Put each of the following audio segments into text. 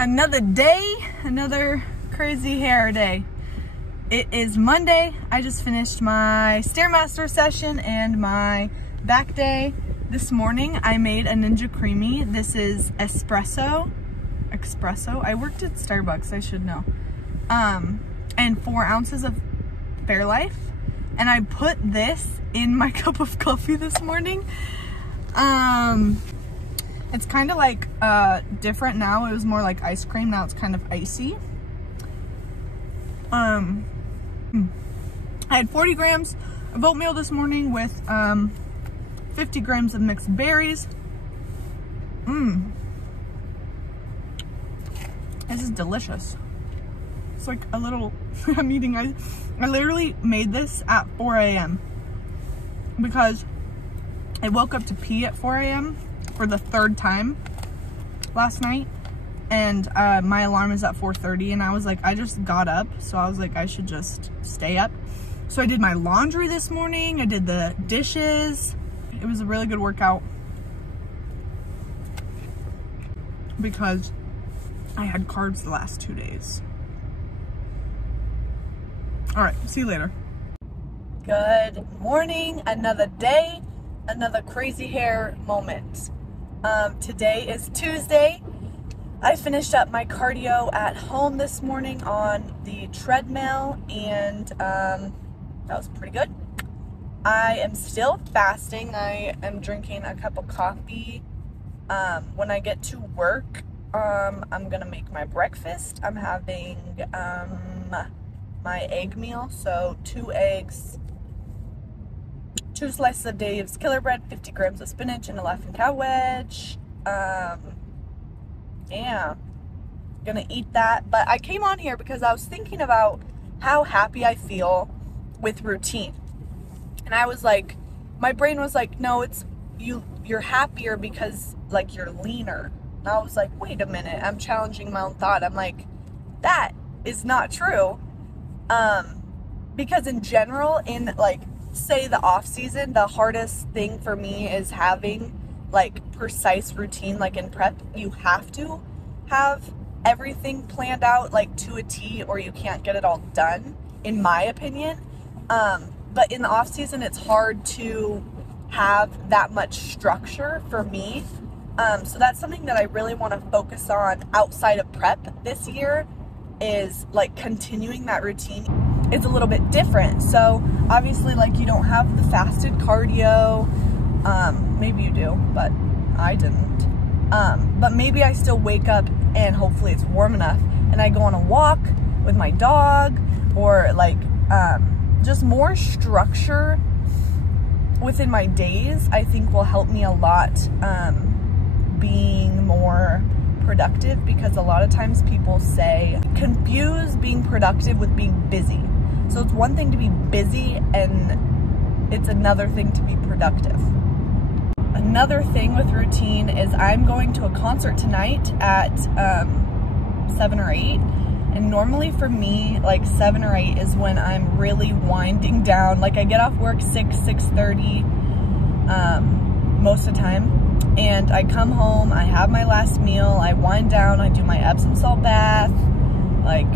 Another day, another crazy hair day. It is Monday. I just finished my Stairmaster session and my back day. This morning I made a Ninja Creamy. This is espresso. I worked at Starbucks, I should know. And 4 ounces of Fairlife. And I put this in my cup of coffee this morning. It's kind of like different now. It was more like ice cream. Now it's kind of icy. I had 40 grams of oatmeal this morning with 50 grams of mixed berries. This is delicious. It's like a little, I'm eating, I literally made this at 4 a.m. because I woke up to pee at 4 a.m. for the 3rd time last night, and my alarm is at 4:30, and I was like, I just got up, so I was like, I should just stay up. So I did my laundry this morning, I did the dishes. It was a really good workout because I had carbs the last 2 days. All right, see you later. Good morning, another day, another crazy hair moment. Today is Tuesday. I finished up my cardio at home this morning on the treadmill, and that was pretty good. I am still fasting. I am drinking a cup of coffee. When I get to work, I'm gonna make my breakfast. I'm having my egg meal, so 2 eggs, 2 slices of Dave's Killer Bread, 50 grams of spinach, and a Laughing Cow wedge. Yeah, gonna eat that. But I came on here because I was thinking about how happy I feel with routine. And I was like, my brain was like, no, it's you're happier because like you're leaner. And I was like, wait a minute, I'm challenging my own thought. I'm like, that is not true. Because in general, in like, say the off season, the hardest thing for me is having like precise routine. Like in prep, you have to have everything planned out like to a T, or you can't get it all done, in my opinion. But in the off season, it's hard to have that much structure for me. So that's something that I really want to focus on outside of prep this year, is like continuing that routine. It's a little bit different. So obviously, like, you don't have the fasted cardio. Maybe you do, but I didn't. But maybe I still wake up and hopefully it's warm enough and I go on a walk with my dog, or like just more structure within my days, I think will help me a lot being more productive, because a lot of times people confuse being productive with being busy. So it's one thing to be busy and it's another thing to be productive. Another thing with routine is I'm going to a concert tonight at 7 or 8. And normally for me, like 7 or 8 is when I'm really winding down. Like I get off work 6:30 most of the time. And I come home, I have my last meal, I wind down, I do my Epsom salt bath, like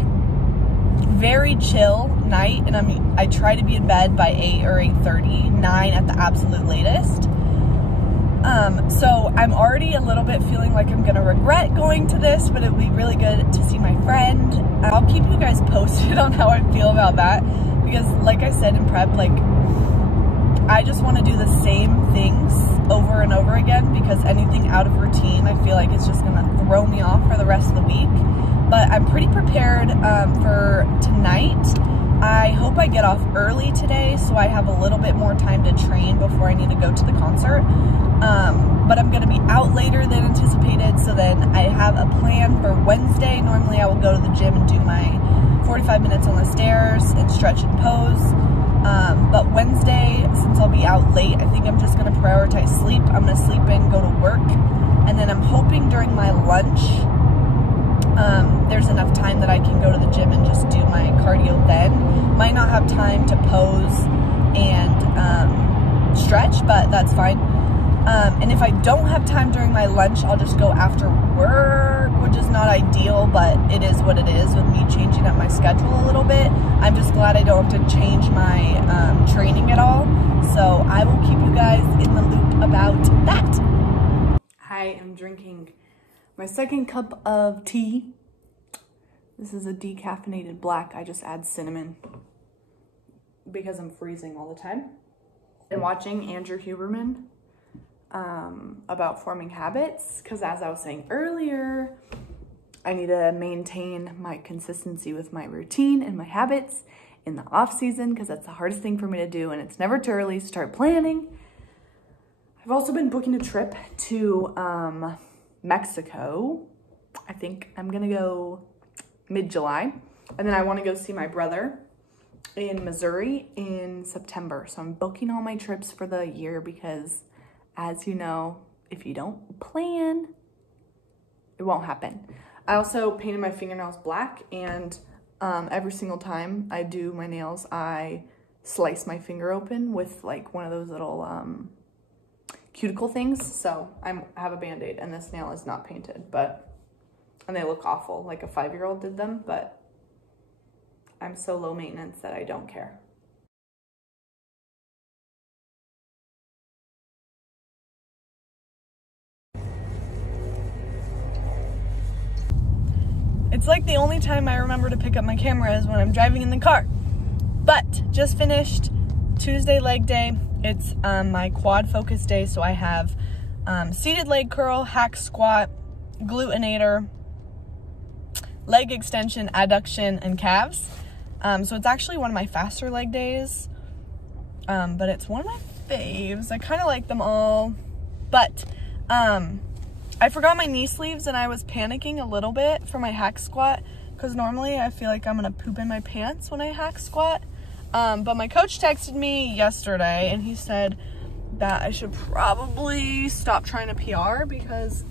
very chill night, and I try to be in bed by 8 or 8:30, 9 at the absolute latest. So I'm already a little bit feeling like I'm gonna regret going to this, but it would be really good to see my friend. I'll keep you guys posted on how I feel about that, because like I said in prep, like I just want to do the same things over and over again, because anything out of routine, I feel like it's just gonna throw me off for the rest of the week. But I'm pretty prepared for tonight. I hope I get off early today so I have a little bit more time to train before I need to go to the concert. But I'm going to be out later than anticipated, so then I have a plan for Wednesday. Normally I will go to the gym and do my 45 minutes on the stairs and stretch and pose. But Wednesday, since I'll be out late, I think I'm just going to prioritize sleep. I'm going to sleep in, go to work, and then I'm hoping during my lunch there's enough time that I can go to the gym and just do my cardio then. Might not have time to pose and stretch, but that's fine. And if I don't have time during my lunch, I'll just go after work, which is not ideal, but it is what it is with me changing up my schedule a little bit. I'm just glad I don't have to change my training at all. So I will keep you guys in the loop about that. I am drinking my second cup of tea. This is a decaffeinated black. I just add cinnamon because I'm freezing all the time. Been watching Andrew Huberman about forming habits, because as I was saying earlier, I need to maintain my consistency with my routine and my habits in the off season, because that's the hardest thing for me to do, and it's never too early to start planning. I've also been booking a trip to Mexico. I think I'm gonna go mid-July, and then I want to go see my brother in Missouri in September. So I'm booking all my trips for the year because, as you know, if you don't plan, it won't happen. I also painted my fingernails black, and every single time I do my nails, I slice my finger open with like one of those little cuticle things. So I have a Band-Aid, and this nail is not painted, and they look awful, like a 5-year-old did them, but I'm so low maintenance that I don't care. It's like the only time I remember to pick up my camera is when I'm driving in the car. But just finished Tuesday leg day. It's my quad focus day, so I have seated leg curl, hack squat, glutenator, leg extension, adduction, and calves. So it's actually one of my faster leg days, but it's one of my faves. I kind of like them all, but I forgot my knee sleeves, and I was panicking a little bit for my hack squat, because normally I feel like I'm gonna poop in my pants when I hack squat. But my coach texted me yesterday, and he said that I should probably stop trying to PR because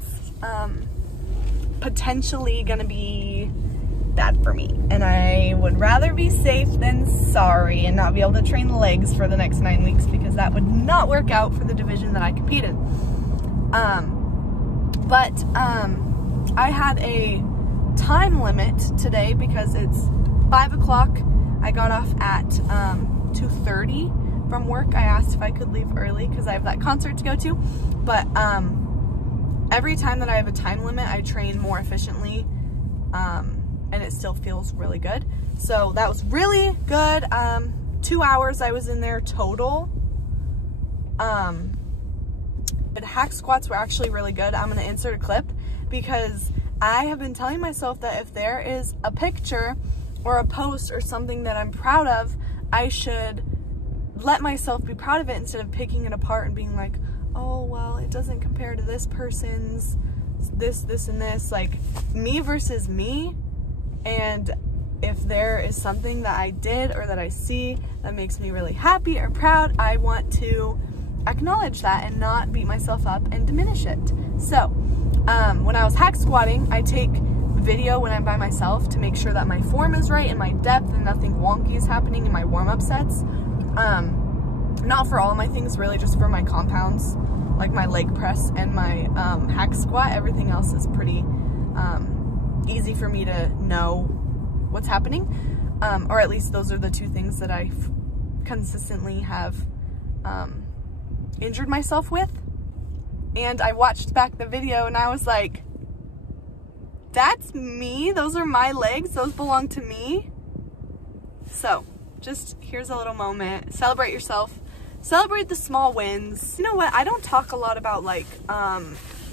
potentially gonna be bad for me, and I would rather be safe than sorry and not be able to train the legs for the next 9 weeks, because that would not work out for the division that I compete in. But I had a time limit today because it's 5 o'clock. I got off at 2:30 from work. I asked if I could leave early because I have that concert to go to, but every time that I have a time limit, I train more efficiently, and it still feels really good. So that was really good. 2 hours I was in there total. But hack squats were actually really good. I'm gonna insert a clip because I have been telling myself that if there is a picture or a post or something that I'm proud of, I should let myself be proud of it instead of picking it apart and being like, oh, well, it doesn't compare to this person's this, and this. Like, me versus me. And if there is something that I did or that I see that makes me really happy or proud, I want to acknowledge that and not beat myself up and diminish it. So when I was hack squatting, I take video when I'm by myself to make sure that my form is right and my depth and nothing wonky is happening in my warm-up sets. Not for all of my things, really, just for my compounds, like my leg press and my hack squat. Everything else is pretty easy for me to know what's happening, or at least those are the two things that I consistently have injured myself with. And I watched back the video and I was like, that's me, those are my legs, those belong to me. So just here's a little moment. Celebrate yourself, celebrate the small wins. You know what, I don't talk a lot about like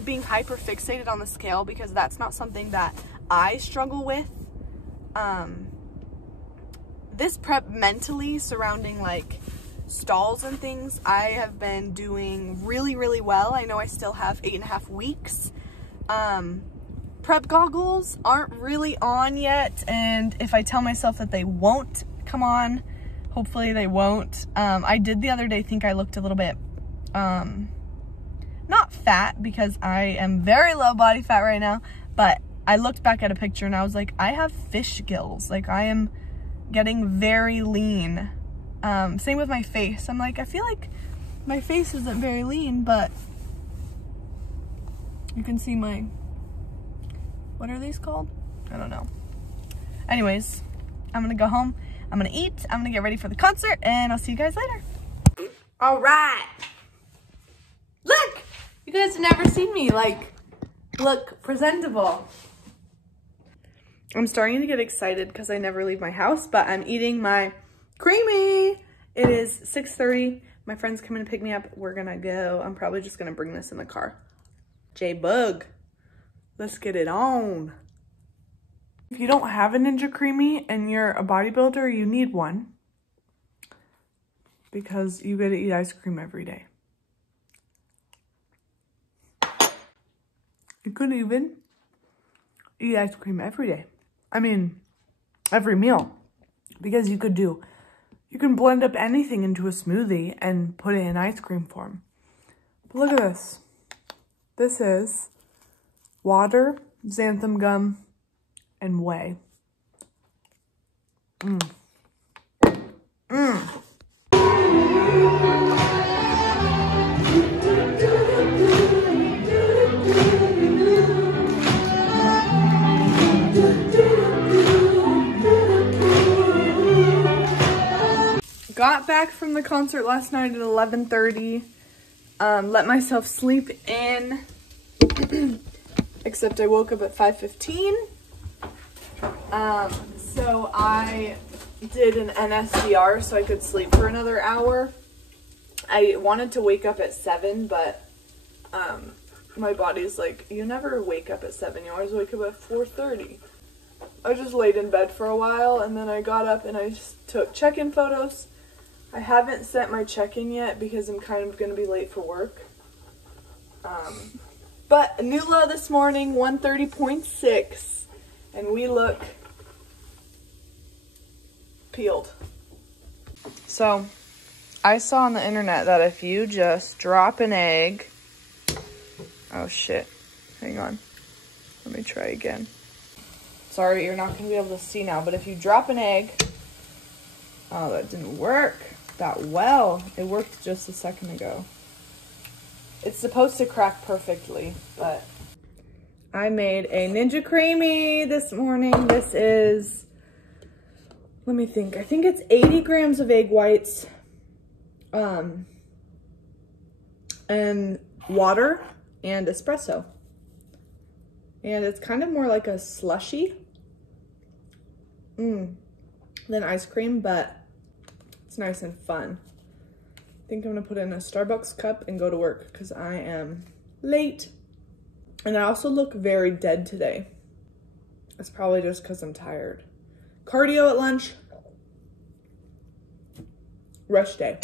being hyper fixated on the scale because that's not something that I struggle with. This prep mentally surrounding like stalls and things, I have been doing really, really well. I know I still have 8.5 weeks. Prep goggles aren't really on yet, and if I tell myself that they won't come on, hopefully they won't. I did the other day think I looked a little bit not fat, because I am very low body fat right now, but I looked back at a picture and I was like, I have fish gills. Like, I am getting very lean. Same with my face. I'm like, I feel like my face isn't very lean, but you can see my What are these called? I don't know. Anyways, I'm gonna go home. I'm gonna eat. I'm gonna get ready for the concert, and I'll see you guys later. All right. Look, you guys have never seen me like look presentable. I'm starting to get excited because I never leave my house, but I'm eating my creamy. It is 6:30. My friend's coming to pick me up. We're gonna go. I'm probably just gonna bring this in the car. J-Bug, let's get it on. If you don't have a Ninja Creamy and you're a bodybuilder, you need one because you get to eat ice cream every day. You could even eat ice cream every day. I mean, every meal, because you can blend up anything into a smoothie and put it in ice cream form. But look at this. This is water, xanthan gum, and whey. Got back from the concert last night at 11:30. Let myself sleep in, except I woke up at 5:15. So I did an NSDR so I could sleep for another hour. I wanted to wake up at 7, but my body's like, you never wake up at 7, you always wake up at 4:30. I just laid in bed for a while, and then I got up and I just took check-in photos. I haven't sent my check-in yet because I'm kind of going to be late for work. But a new low this morning, 130.6, and we look peeled. So, I saw on the internet that if you just drop an egg, oh shit, hang on, let me try again. Sorry, you're not going to be able to see now, but if you drop an egg, oh, that didn't work that well. It worked just a second ago. It's supposed to crack perfectly, but I made a Ninja Creamy this morning. This is, let me think, I think it's 80 grams of egg whites, and water and espresso. And it's kind of more like a slushy than ice cream, but it's nice and fun. I think I'm gonna put it in a Starbucks cup and go to work because I am late. And I also look very dead today. It's probably just because I'm tired. Cardio at lunch. Rush day.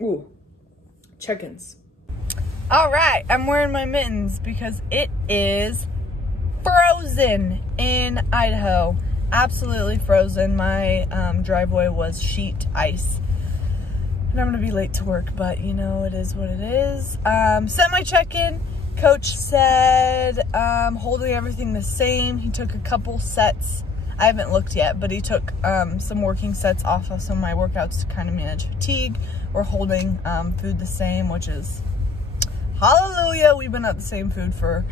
Ooh, check-ins. All right, I'm wearing my mittens because it is frozen in Idaho. Absolutely frozen. My driveway was sheet ice. And I'm gonna be late to work, but you know, it is what it is. Sent my check-in. Coach said holding everything the same. He took a couple sets. I haven't looked yet, but he took some working sets off of some of my workouts to kind of manage fatigue. We're holding food the same, which is hallelujah. We've been at the same food for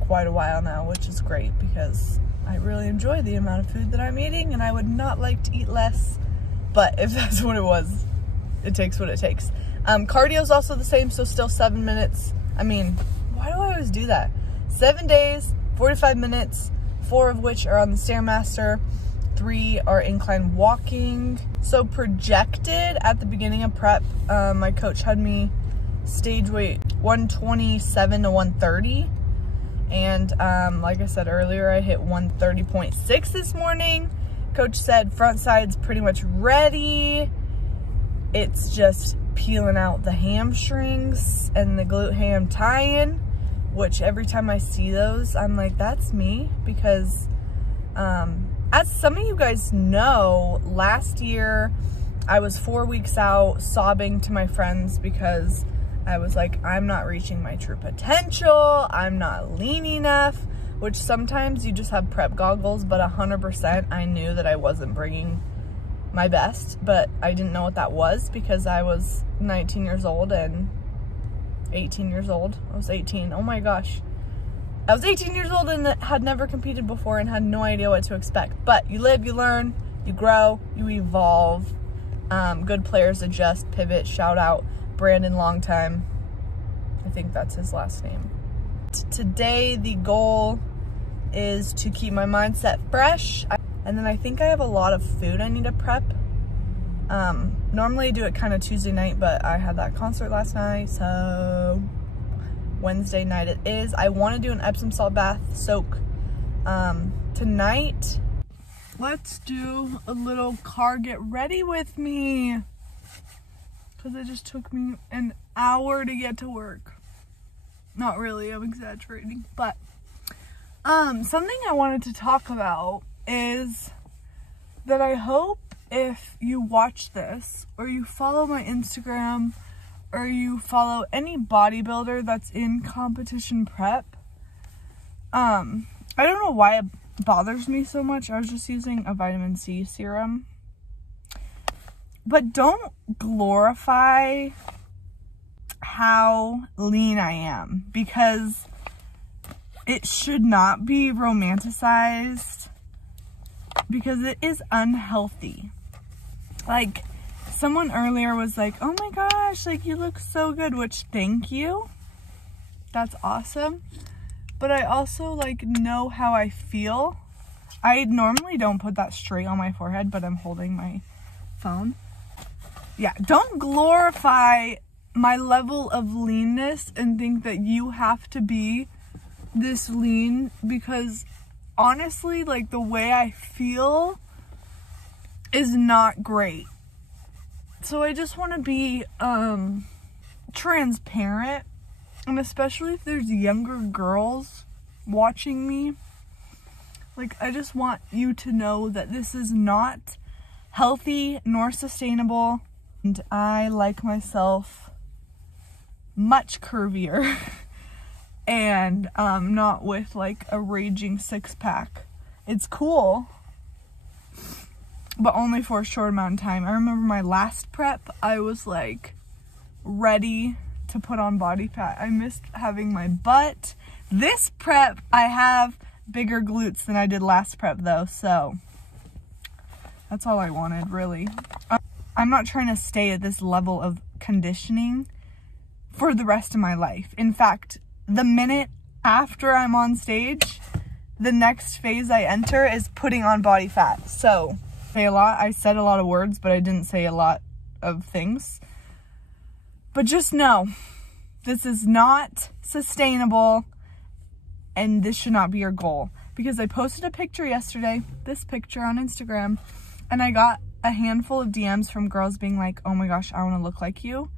quite a while now, which is great because I really enjoy the amount of food that I'm eating, and I would not like to eat less, but if that's what it was, it takes what it takes. Cardio is also the same, so still 7 minutes. I mean, why do I always do that? 7 days, 45 minutes, 4 of which are on the Stairmaster, 3 are incline walking. So projected at the beginning of prep, my coach had me stage weight 127 to 130. And like I said earlier, I hit 130.6 this morning. Coach said front side's pretty much ready. It's just peeling out the hamstrings and the glute ham tie-in, which every time I see those, I'm like, that's me. Because as some of you guys know, last year I was 4 weeks out sobbing to my friends because I was like, I'm not reaching my true potential. I'm not lean enough, which sometimes you just have prep goggles, but 100% I knew that I wasn't bringing my best, but I didn't know what that was because I was 19 years old and 18 years old. I was 18. Oh my gosh. I was 18 years old and had never competed before and had no idea what to expect. But you live, you learn, you grow, you evolve. Good players adjust, pivot. Shout out Brandon Longtime. I think that's his last name. Today, the goal is to keep my mindset fresh. And then I think I have a lot of food I need to prep. Normally I do it kind of Tuesday night, but I had that concert last night, so Wednesday night it is. I want to do an Epsom salt bath soak tonight. Let's do a little car get ready with me, because it just took me an hour to get to work. Not really, I'm exaggerating, but something I wanted to talk about is that I hope if you watch this, or you follow my Instagram, or you follow any bodybuilder that's in competition prep, I don't know why it bothers me so much. I was just using a vitamin C serum. But don't glorify how lean I am, because it should not be romanticized, because it is unhealthy. Like, someone earlier was like, oh my gosh, like, you look so good, which, thank you. That's awesome. But I also, like, know how I feel. I normally don't put that straight on my forehead, but I'm holding my phone. Yeah, don't glorify my level of leanness and think that you have to be this lean, because honestly, like, the way I feel is not great. So I just want to be transparent, and especially if there's younger girls watching me, like, I just want you to know that this is not healthy nor sustainable, and I like myself much curvier and not with like a raging six-pack. It's cool, but only for a short amount of time. I remember my last prep, I was like ready to put on body fat. I missed having my butt. This prep, I have bigger glutes than I did last prep though, so that's all I wanted, really. I'm not trying to stay at this level of conditioning for the rest of my life. In fact, the minute after I'm on stage, the next phase I enter is putting on body fat. So, I said a lot of words, but I didn't say a lot of things. But just know, this is not sustainable, and this should not be your goal. Because I posted a picture yesterday, this picture on Instagram, and I got a handful of DMs from girls being like, oh my gosh, I want to look like you.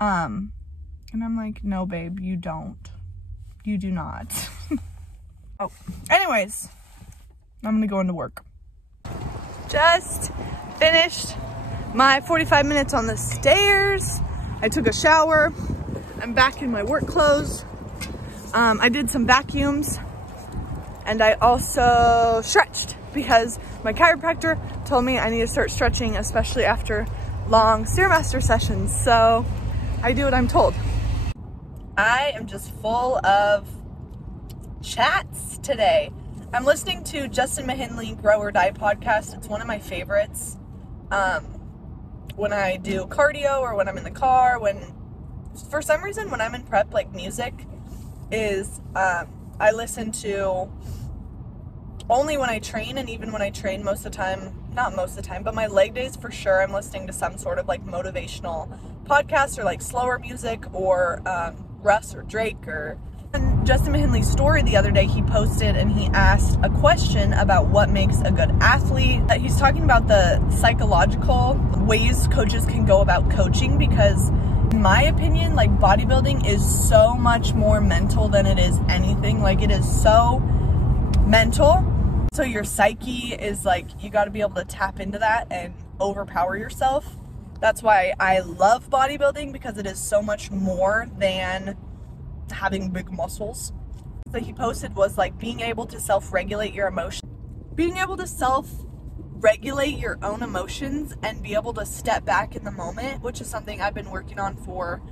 And I'm like, no babe, you don't. You do not. Oh, anyways, I'm gonna go into work. Just finished my 45 minutes on the stairs. I took a shower. I'm back in my work clothes. I did some vacuums, and I also stretched because my chiropractor told me I need to start stretching, especially after long Stairmaster sessions. So I do what I'm told. I am just full of chats today. I'm listening to Justin Mahinley Grow or Die podcast. It's one of my favorites. When I do cardio or when I'm in the car, for some reason, when I'm in prep, like, music is, I listen to only when I train, and even when I train most of the time, not most of the time, but my leg days for sure, I'm listening to some sort of like motivational podcast or like slower music, or Russ or Drake. Or and Justin Mahinley's story the other day, he posted and he asked a question about what makes a good athlete. He's talking about the psychological ways coaches can go about coaching, because in my opinion, like, bodybuilding is so much more mental than it is anything. Like, it is so mental. So your psyche is like, you got to be able to tap into that and overpower yourself. That's why I love bodybuilding, because it is so much more than having big muscles. That he posted was like being able to self-regulate your emotions, being able to self-regulate your own emotions and be able to step back in the moment, which is something I've been working on for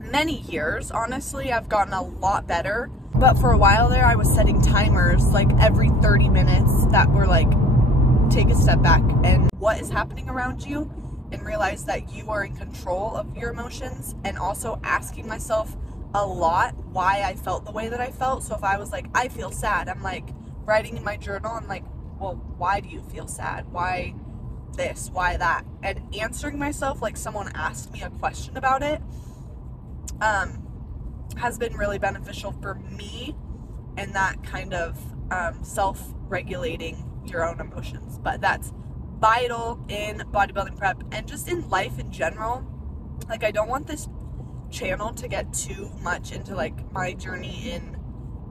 many years. Honestly, I've gotten a lot better But for a while there, I was setting timers like every 30 minutes that were like, take a step back and what is happening around you, and realize that you are in control of your emotions, and also asking myself a lot why I felt the way that I felt. So if I was like, I feel sad, I'm like writing in my journal, I'm like, well, why do you feel sad? Why this? Why that? And answering myself like someone asked me a question about it has been really beneficial for me, and that kind of self-regulating your own emotions. But that's vital in bodybuilding prep and just in life in general. Like, I don't want this channel to get too much into like my journey in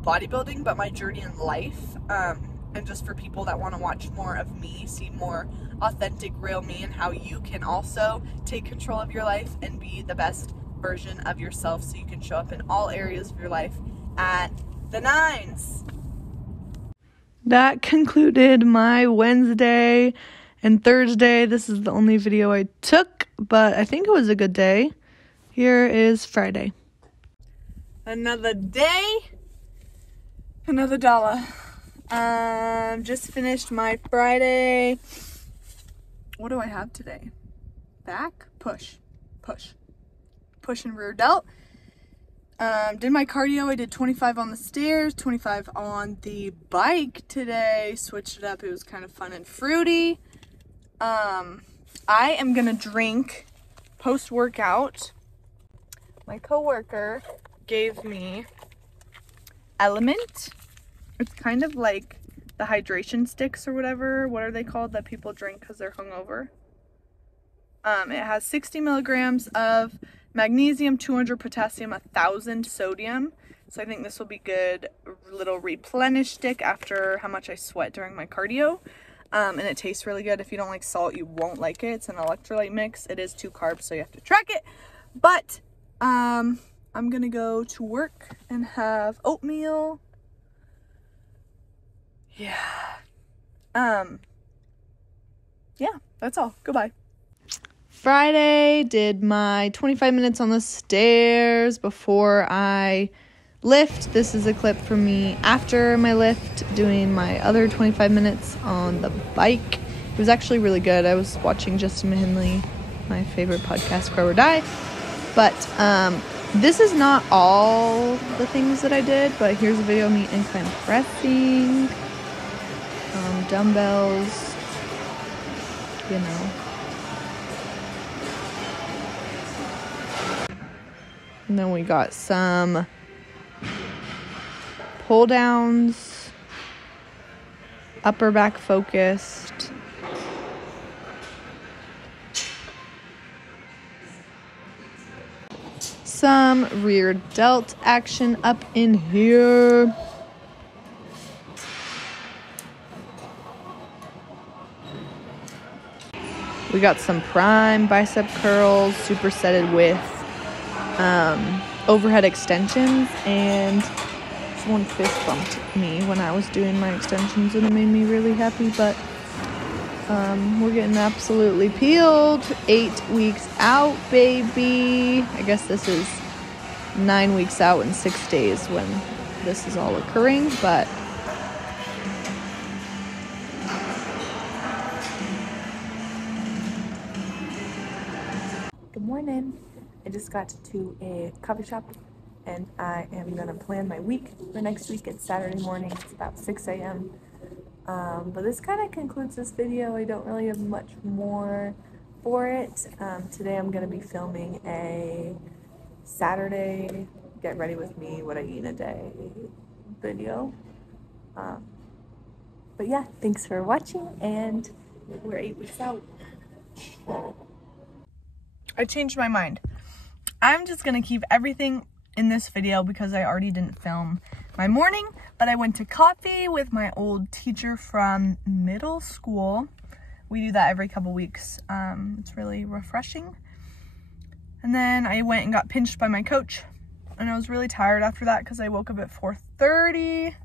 bodybuilding, but my journey in life, and just for people that want to watch more of me, see more authentic, real me, and how you can also take control of your life and be the best version of yourself, so you can show up in all areas of your life at the nines. That concluded my Wednesday and Thursday. This is the only video I took, but I think it was a good day. Here is Friday. Another day, another dollar. Just finished my Friday. What do I have today? Back, push and rear delt. Did my cardio. I did 25 on the stairs, 25 on the bike today. Switched it up. It was kind of fun and fruity. I am gonna drink post-workout. My coworker gave me Element. It's kind of like the hydration sticks or whatever. What are they called that people drink because they're hungover? It has 60 milligrams of magnesium, 200 potassium, 1,000 sodium. So I think this will be good little replenish stick after how much I sweat during my cardio. And it tastes really good. If you don't like salt, you won't like it. It's an electrolyte mix. It is 2 carbs, so you have to track it. But I'm gonna go to work and have oatmeal. Yeah. Yeah, that's all. Goodbye. Friday, did my 25 minutes on the stairs before I lift. This is a clip from me after my lift, doing my other 25 minutes on the bike. It was actually really good. I was watching Justin McHinley, my favorite podcast, Grow or Die. But this is not all the things that I did, but here's a video of me incline pressing, dumbbells, you know. And then we got some pull downs, upper back focused. Some rear delt action up in here. We got some prime bicep curls supersetted with overhead extensions, and someone fist bumped me when I was doing my extensions and it made me really happy. But we're getting absolutely peeled. 8 weeks out, baby. I guess this is 9 weeks out and 6 days when this is all occurring, but good morning. I just got to a coffee shop and I am gonna plan my week for next week. It's Saturday morning. It's about 6 a.m. But this kind of concludes this video. I don't really have much more for it. Today I'm gonna be filming a Saturday get ready with me, what I eat in a day video. But yeah, thanks for watching, and we're 8 weeks out. I changed my mind. I'm just gonna keep everything in this video because I already didn't film my morning, but I went to coffee with my old teacher from middle school. We do that every couple weeks. It's really refreshing. And then I went and got pinched by my coach, and I was really tired after that because I woke up at 4:30.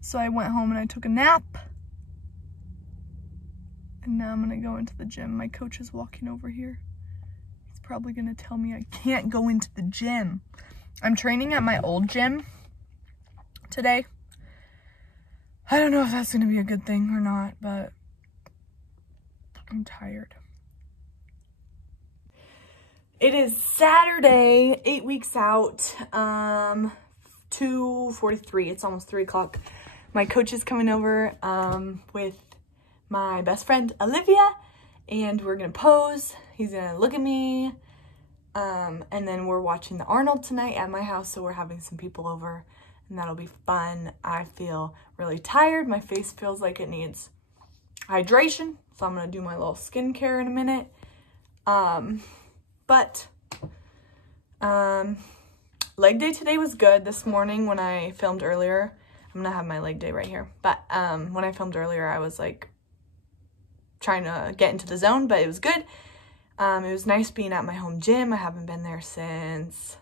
So I went home and I took a nap. And now I'm gonna go into the gym. My coach is walking over here. Probably gonna tell me I can't go into the gym. I'm training at my old gym today. I don't know if that's gonna be a good thing or not, but I'm tired. It is Saturday, 8 weeks out, 2:43. It's almost 3 o'clock. My coach is coming over with my best friend Olivia, and we're gonna pose. He's gonna look at me, and then we're watching the Arnold tonight at my house, so we're having some people over, and that'll be fun. I feel really tired. My face feels like it needs hydration, so I'm gonna do my little skincare in a minute. Leg day today was good. This morning when I filmed earlier, I'm gonna have my leg day right here, but when I filmed earlier, I was like trying to get into the zone, but it was good. It was nice being at my home gym. I haven't been there since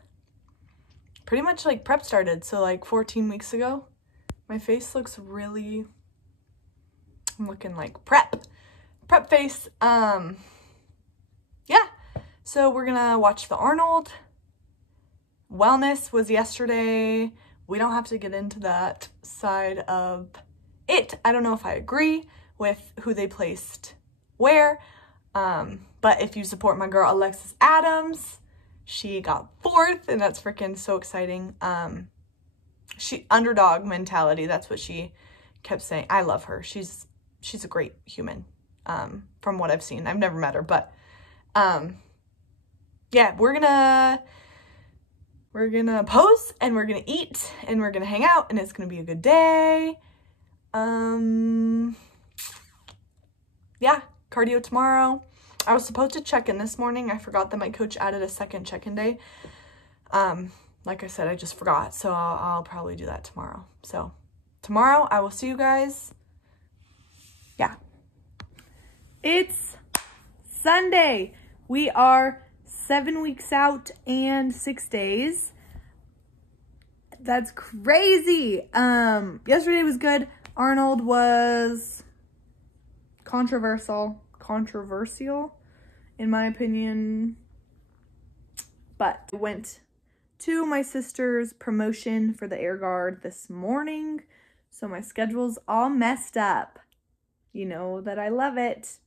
pretty much like prep started, so like 14 weeks ago. My face looks really, I'm looking like prep face. Yeah, so we're gonna watch the Arnold. Wellness was yesterday. We don't have to get into that side of it. I don't know if I agree with who they placed where, but if you support my girl Alexis Adams, she got 4th, and that's freaking so exciting. She underdog mentality, that's what she kept saying. I love her. She's a great human, from what I've seen. I've never met her, but yeah, we're gonna pose, and we're gonna eat, and we're gonna hang out, and it's gonna be a good day. Yeah, cardio tomorrow. I was supposed to check in this morning. I forgot that my coach added a second check-in day. Like I said, I just forgot, so I'll probably do that tomorrow. So tomorrow I will see you guys. Yeah. It's Sunday. We are 7 weeks out and 6 days. That's crazy. Yesterday was good. Arnold was controversial in my opinion, but I went to my sister's promotion for the Air Guard this morning, so my schedule's all messed up. You know that I love it.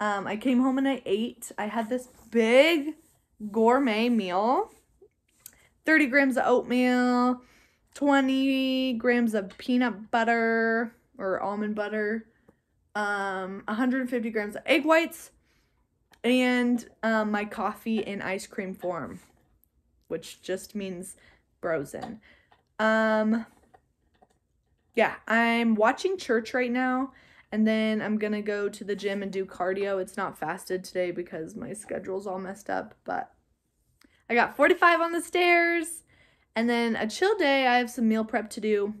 I came home and I ate. I had this big gourmet meal, 30 grams of oatmeal, 20 grams of peanut butter or almond butter, 150 grams of egg whites, and my coffee in ice cream form, which just means frozen. Yeah, I'm watching church right now, and then I'm gonna go to the gym and do cardio. It's not fasted today because my schedule's all messed up, but I got 45 on the stairs, and then a chill day. I have some meal prep to do,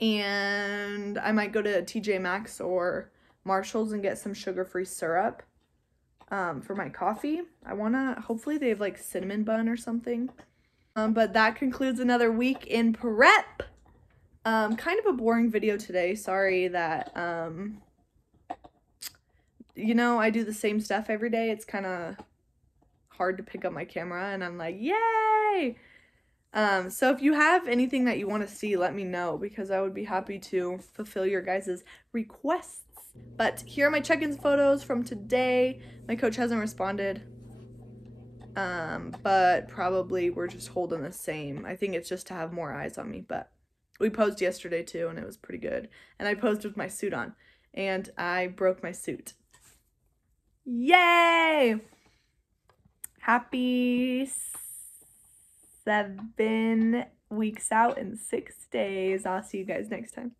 and I might go to TJ Maxx or Marshall's and get some sugar-free syrup for my coffee. Hopefully they have like cinnamon bun or something. But that concludes another week in prep. Kind of a boring video today. Sorry that, you know, I do the same stuff every day. It's kind of hard to pick up my camera, and I'm like, yay! So if you have anything that you want to see, let me know, because I would be happy to fulfill your guys' requests. But here are my check-ins photos from today. My coach hasn't responded, but probably we're just holding the same. I think it's just to have more eyes on me, but we posed yesterday too, and it was pretty good. And I posed with my suit on, and I broke my suit. Yay! Happy 7 weeks out and 6 days. I'll see you guys next time.